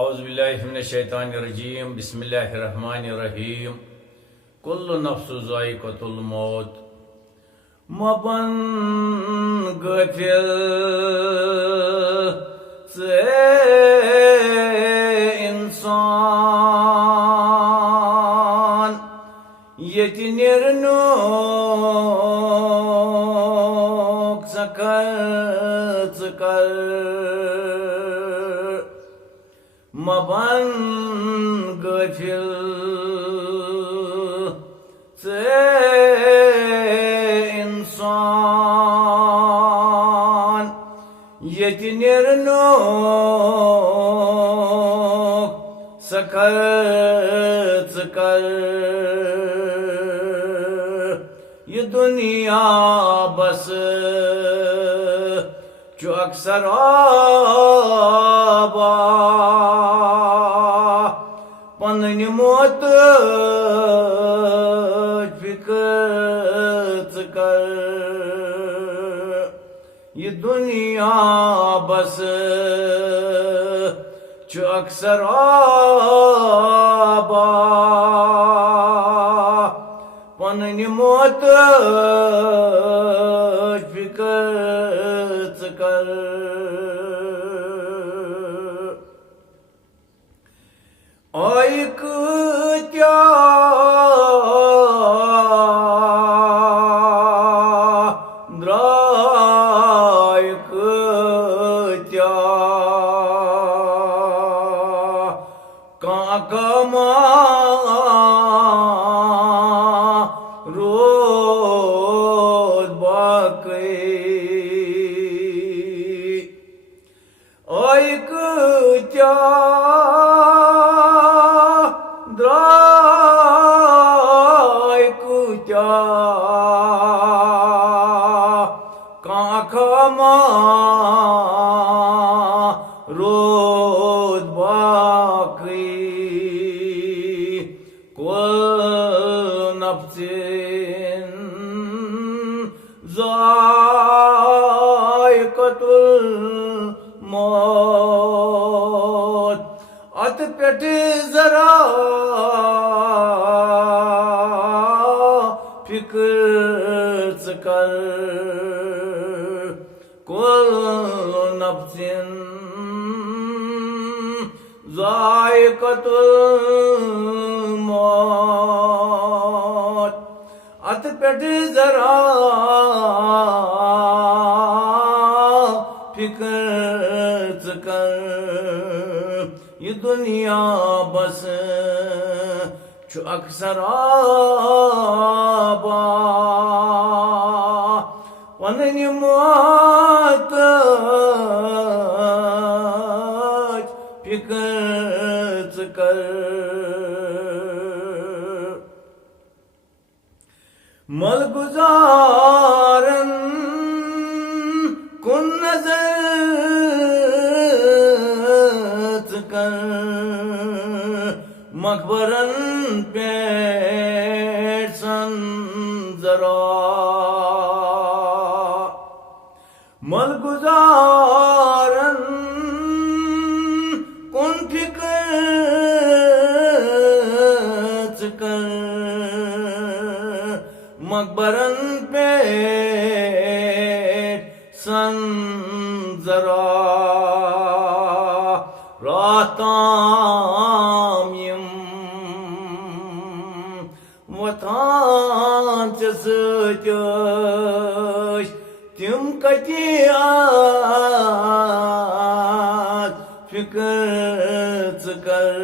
औज़ुबिल्लाहिमिनश्शैतानिर्रजीम बिस्मिल्लाहिर्रहमानिर्रहीम कुल्लु नफ्सु ज़ाइक़तुल मौत। मबन गफिल से इंसान यति निर्नोक सकल मबन गफिल से इंसान यति निर्नोक सकल ये दुनिया बस जो अक्सर आबा पन्न मौत फिक्र कर ये दुनिया बस जो अक्सर आबा पन्न मौत फिक्र कर क्या द्रायक क्या काकमा रोज बाकी क्या काखमा रोद बाकी कुल नफ्सिन ज़ाइक़तुल मौत। अत पेट जरा फिक्र कर कुल नफ्सिन ज़ाइक़तुल मौत। अत पेट जरा फिक्र कर ये दुनिया बस जो अक्सर आबा पन्न मौत फिक्र कर मलगुजारन कुन नजर कर मकबरन पेट सन जरा मलगुजारन कुन फिक्र कर मकबरन पेट सन जरा राताम यम वतान चसच तिम कतियात फिक्र कर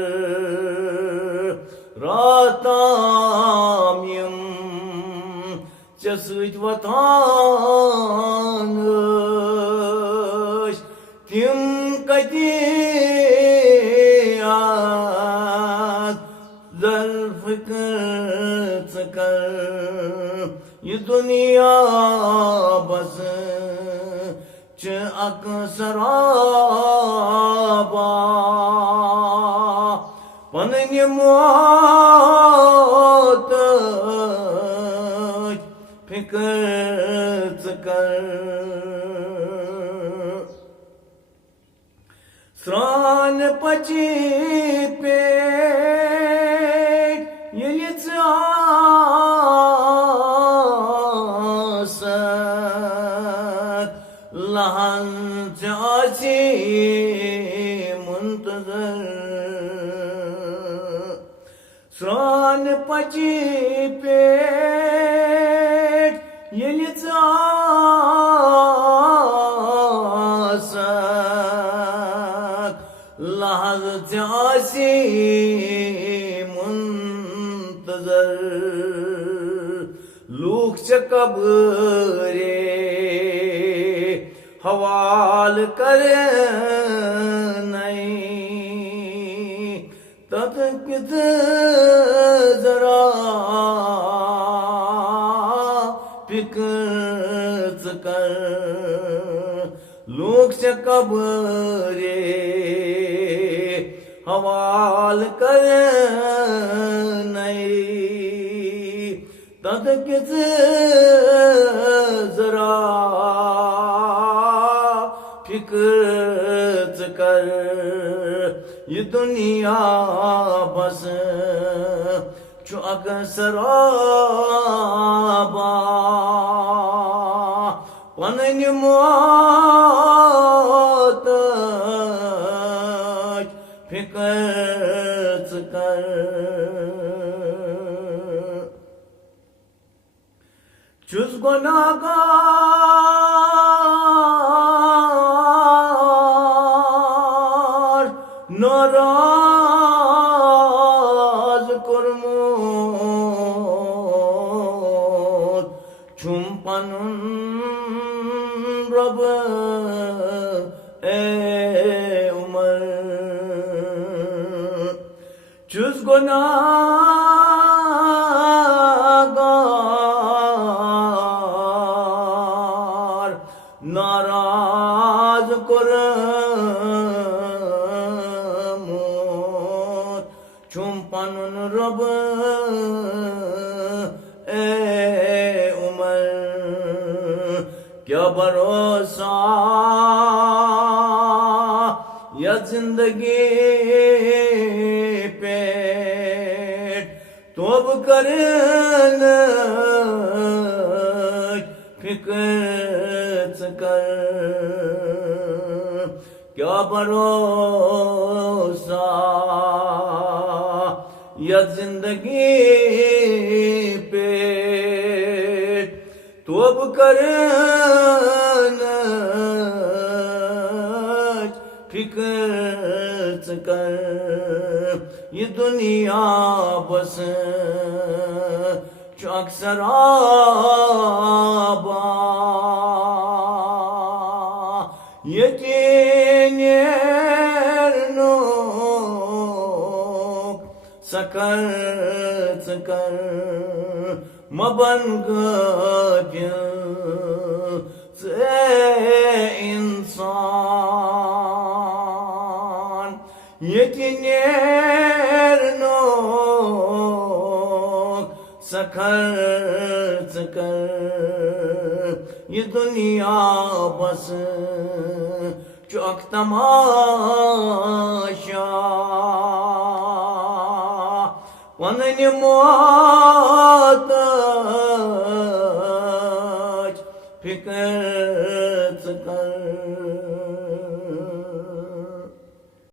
राताम यम चसच वतान तिम कतियात फिक्र कर ये दुनिया बस च अक्सर आबा पन्न मौत फिक्र कर Sran pachi pet Yelitz asat Lahan chasi muntazar Sran pachi pet Yelitz asat Lahaz chasi muntazar Luk chakabre हवाल करे नहीं तत कित जरा फिक्र कर लोग से कब्रे हवाल करे नहीं तत कित जरा फिक्र कर ये दुनिया बस जो अक्सराबा पनन मौत फिक्र कर चुस गुनाहगार नाराज kurmut çumpanın Rabı ey Umar cüz gunagar naraz kurmut çumpanın Rabı ey Umar क्या भरोसा या जिंदगी पे तोब करन फिक्र कर क्या भरोसा या जिंदगी पे तोब करन फिक्र कर ये दुनिया बस चौक सराबा ये चेन्यरनो सकर मबन गदिल से इंसान yetinerno sakar ये दुनिया बस चौक तमाशा पनन